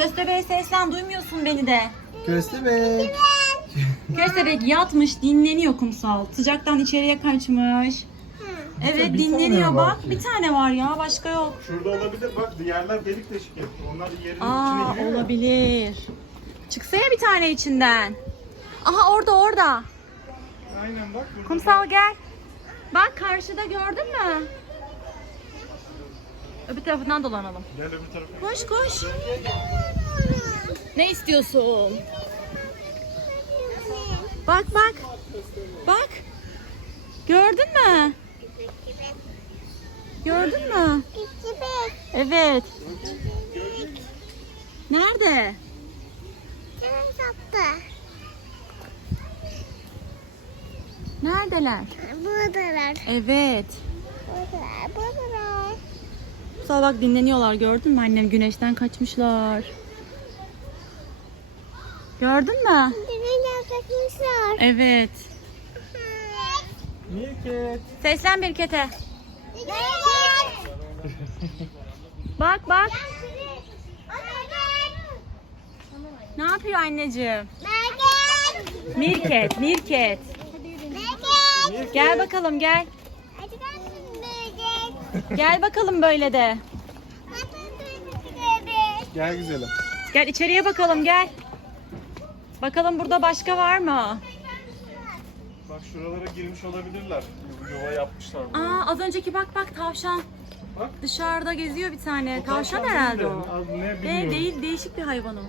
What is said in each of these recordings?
Köstebeğe seslen duymuyorsun beni de. Köstebek. Köstebek yatmış dinleniyor kumsal. Sıcaktan içeriye kaçmış. Evet Bir tane dinleniyor var bak. ki. Bir tane var ya başka yok. Şurada olabilir bak diğerler delik deşik hep. Onlar yerin Aa içine giriyor. ya. olabilir. Çıksa ya bir tane içinden. Aha orada orada. Aynen bak. burada. Kumsal gel. Bak karşıda gördün mü? Öbür tarafından dolanalım. Gel öbür tarafa. Koş koş. Ne istiyorsun? Bak bak. Bak. Gördün mü? Gördün mü? Evet. Nerede? Neredeler? Buradalar. Evet. Buradalar. Buradalar. Sağ bak dinleniyorlar gördün mü annem güneşten kaçmışlar. Gördün mü? Dibine takmışlar. Evet. Mirket. Seslen bir kete. Bak bak. Ne yapıyor anneciğim? Mirket, Mirket. Gel bakalım gel. Gel bakalım böyle de. Gel güzelim. Gel içeriye bakalım gel. Bakalım burada başka var mı? Bak şuralara girmiş olabilirler. Yuva yapmışlar. buraya. Aa az önceki bak bak tavşan. Bak. Dışarıda geziyor bir tane. Tavşan değil herhalde de, o. Ne Değil, bilmiyorum. değil değişik bir hayvan o.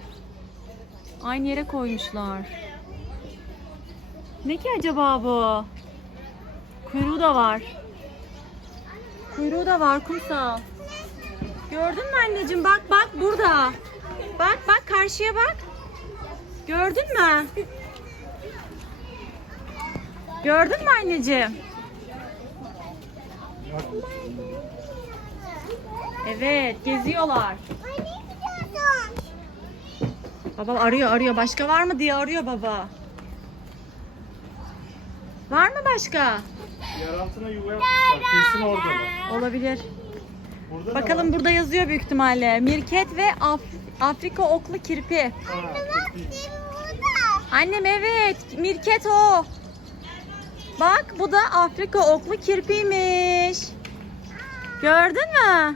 Aynı yere koymuşlar. Ne ki acaba bu? Kuyruğu da var. Kuyruğu da var kumsal. Gördün mü anneciğim? Bak bak burada. Bak bak karşıya bak. Gördün mü? Gördün mü anneciğim? Evet, geziyorlar. Baba arıyor arıyor. Başka var mı diye arıyor baba. Var mı başka? Yer altına yuva yapmışlar. Kesin orada? Olabilir. Burada da Bakalım burada yazıyor büyük ihtimalle. Mirket ve Af- Afrika oklu kirpi. Ha, çok iyi. Annem evet. Mirket o. Bak bu da Afrika oklu kirpiymiş. Gördün mü?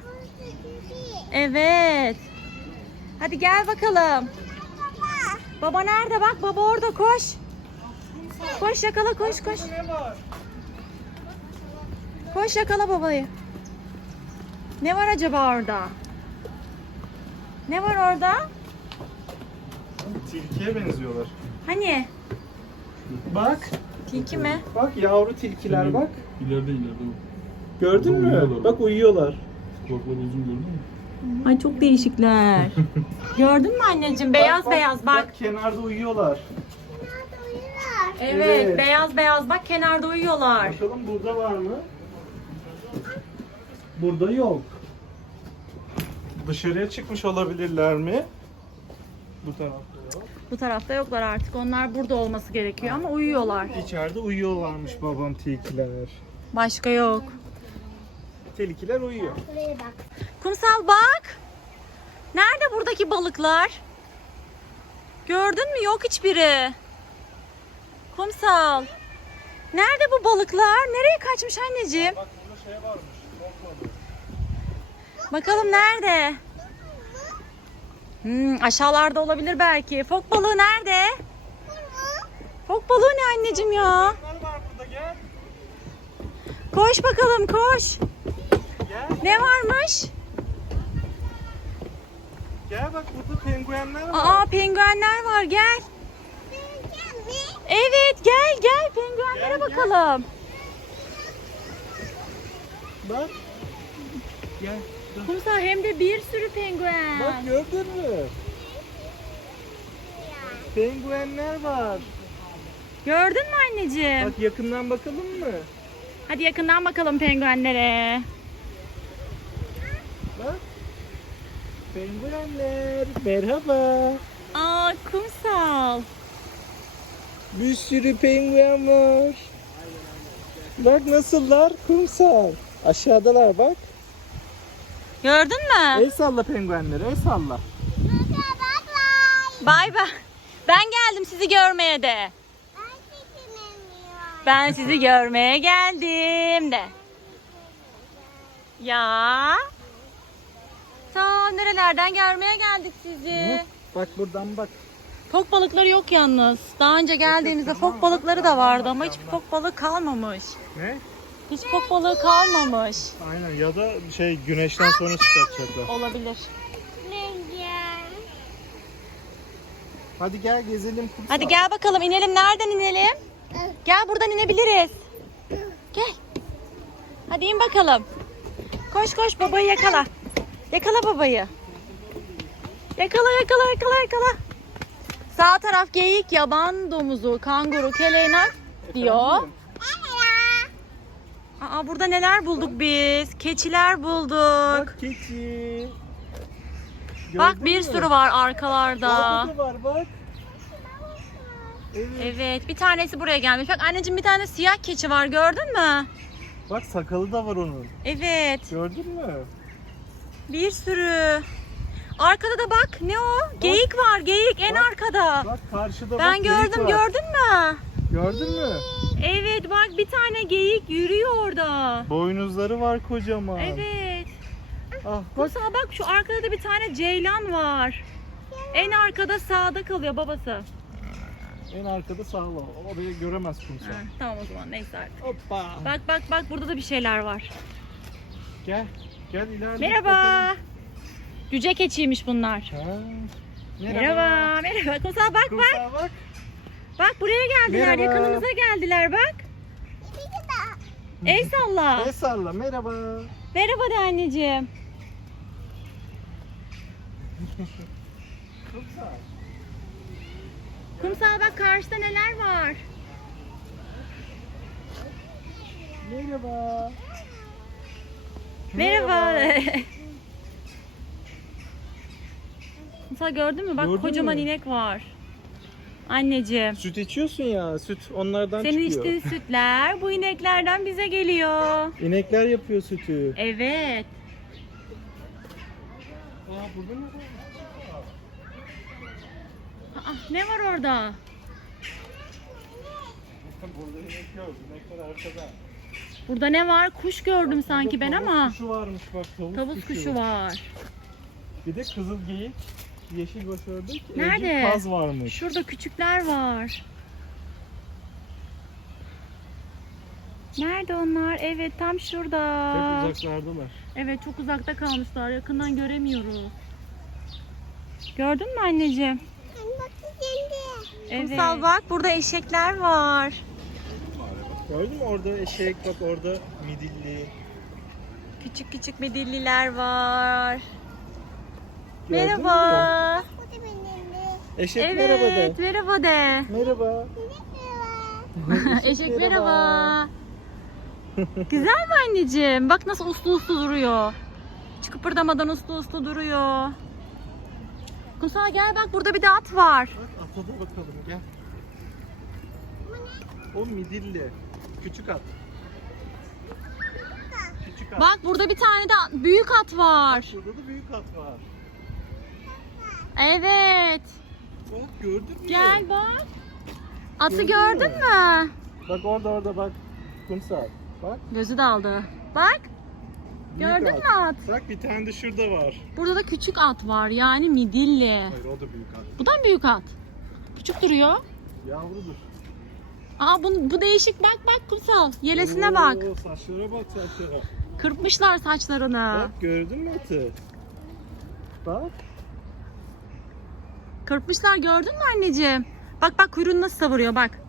Evet. Hadi gel bakalım. Baba nerede? Bak baba orada koş. Koş yakala koş koş. Koş yakala babayı. Ne var acaba orada? Ne var orada? Tilkiye benziyorlar. Hani? Bak. Tilki mi? Bak yavru tilkiler bak. İleride ileride. Gördün mü? Uyuyorlar. Bak uyuyorlar. Kulakları uzun gördün mü? Ay çok değişikler. Gördün mü anneciğim? Beyaz Bak, beyaz bak. kenarda uyuyorlar. Evet, Evet. beyaz beyaz bak kenarda uyuyorlar. Bakalım burada var mı? Burada yok. Dışarıya çıkmış olabilirler mi? Bu tarafta yok. Bu tarafta yoklar artık. Onlar burada olması gerekiyor ama uyuyorlar. İçeride uyuyorlarmış babam tilkiler. Başka yok. Tilkiler uyuyor. Buraya bak. Kumsal bak. Nerede buradaki balıklar? Gördün mü? Yok hiçbiri. Kumsal. Nerede bu balıklar? Nereye kaçmış anneciğim? Bak burada şey varmış. Korkmadı. Bakalım nerede? Hmm, aşağılarda olabilir belki. Fok balığı nerede? Fok balığı ne anneciğim ya? Bunlar var burada gel. Koş bakalım koş. Gel. Ne varmış? Gel bak burada penguenler var. Aa penguenler var gel. Evet gel gel penguenlere Gel, gel. bakalım. Bak. Gel. Kumsal hem de bir sürü penguen. Bak gördün mü? Penguenler var. Gördün mü anneciğim? Bak yakından bakalım mı? Hadi yakından bakalım penguenlere. Bak. Penguenler. Merhaba. Aa kumsal. Bir sürü penguen var. Bak nasıllar kumsal. Aşağıdalar bak. Gördün mü? El salla penguenlere el salla. Bay bay. Ben geldim sizi görmeye de. Ben sizi görmeye geldim de. Ya. Ta nerelerden görmeye geldik sizi. Bak buradan bak. Fok balıkları yok yalnız. Daha önce geldiğimizde fok balıkları da vardı ama hiç fok balığı kalmamış. Ne? Hiç fok balığı kalmamış. Aynen ya da şey güneşten sonra çıkartacaklar. Olabilir. Hadi gel gezelim kumsal. Hadi gel bakalım inelim. Nereden inelim? Gel buradan inebiliriz. Gel. Hadi in bakalım. Koş koş babayı yakala. Yakala babayı. Yakala yakala yakala yakala. Sağ taraf geyik, yaban domuzu, kanguru, keleynak diyor. Aa burada neler bulduk biz? Keçiler bulduk. Bak keçi. Bak bir sürü var arkalarda. Orada da var bak. Evet. Evet bir tanesi buraya gelmiş. Bak anneciğim bir tane siyah keçi var gördün mü? Bak sakalı da var onun. Evet Gördün mü? bir sürü. Arkada da bak ne o? Geyik var geyik en Bak. arkada. Bak karşıda Ben bak, gördüm gördün mü? Gördün mü? Evet bak bir tane geyik yürüyor orada. Boynuzları var kocaman. Evet. Ah. Mesela bak şu arkada da bir tane ceylan var. En arkada sağda kalıyor babası. En arkada sağ ol. Orayı göremez kumsal. Ha, tamam o zaman neyse artık. Hoppa. Bak bak bak burada da bir şeyler var. Gel. Gel ilerle. Merhaba. Cüce keçiymiş bunlar. Ha. Merhaba. Merhaba. Kumsal bak bak. Kumsal bak. Bak buraya geldiler. Merhaba. Yakınımıza geldiler bak. El salla. El salla. Merhaba. Merhaba de anneciğim. Kumsal. Kumsal bak karşıda neler var. Merhaba. Merhaba. Kumsal gördün mü? Bak Gördün kocaman mü? inek var. Anneciğim. Süt içiyorsun ya. Süt onlardan Senin çıkıyor. içtiğin sütler bu ineklerden bize geliyor. İnekler yapıyor sütü. Evet. Aa burada ne var? Aa, ne var orada? Burada inek yok. İnekler arkada. Burada ne var? Kuş gördüm sanki ben Tavus ama. kuşu varmış bak tavus, Tavus kuşu var. Bir de kızıl geyik, yeşil başördek, Nerede? evcil kaz varmış. Şurada küçükler var. Nerede onlar? Evet tam şurada. Hep uzaklardalar. Evet çok uzakta kalmışlar. Yakından göremiyoruz. Gördün mü anneciğim? Bak şimdi. Evet. Kumsal bak burada eşekler var. Gördün mü orada eşek bak orada midilli. Küçük küçük midilliler var. Gördün? Merhaba. Bu da benim de. Eşek Evet merhaba de. merhaba de. Merhaba. Eşek merhaba. Güzel mi anneciğim? Bak nasıl uslu uslu duruyor. Hiç kıpırdamadan uslu uslu duruyor. Kumsal gel bak burada bir de at var. Bak ata da bakalım gel. O midilli. Küçük at. Küçük at. Bak burada bir tane de büyük at var. Şurada da büyük at var. Evet. Bak gördün mü? Gel bak. Atı Gördün gördün mü? mü? Bak orada orada bak. Kumsal. Bak. Gözü daldı. Bak. büyük Gördün mü at? Bak bir tane de şurada var. Burada da küçük at var. Yani midilli. Hayır o da büyük at. Bu da mı büyük at? Küçük duruyor. Yavrudur. Aa bu, bu değişik bak bak kumsal. Yelesine bak. Oo, saçlara bak saçlara. Kırpmışlar saçlarını. Bak gördün mü atı? Bak. Kırpmışlar gördün mü anneciğim? Bak bak kuyruğunu nasıl savuruyor bak.